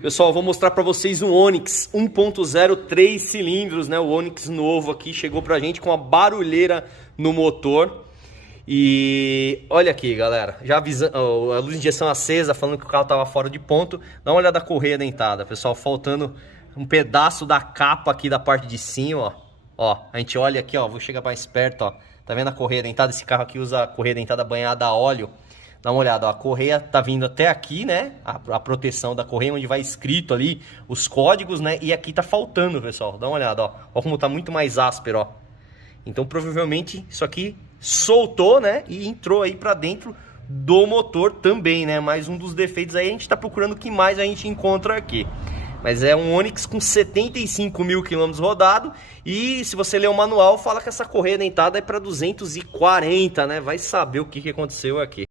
Pessoal, vou mostrar para vocês um Onix 1.0 3 cilindros, né? O Onix novo aqui chegou pra gente com uma barulheira no motor. E olha aqui, galera, já avisando, a luz de injeção acesa, falando que o carro tava fora de ponto. Dá uma olhada na correia dentada, pessoal, faltando um pedaço da capa aqui da parte de cima, ó. Ó, a gente olha aqui, ó, vou chegar mais perto, ó. Tá vendo a correia dentada? Esse carro aqui usa a correia dentada banhada a óleo. Dá uma olhada, ó, a correia tá vindo até aqui, né? A proteção da correia, onde vai escrito ali os códigos, né? E aqui tá faltando, pessoal. Dá uma olhada, ó. Ó como tá muito mais áspero, ó. Então, provavelmente, isso aqui soltou, né? E entrou aí pra dentro do motor também, né? Mais um dos defeitos aí. A gente tá procurando o que mais a gente encontra aqui. Mas é um Onix com 75 mil quilômetros rodado. E se você ler o manual, fala que essa correia dentada é para 240, né? Vai saber o que aconteceu aqui.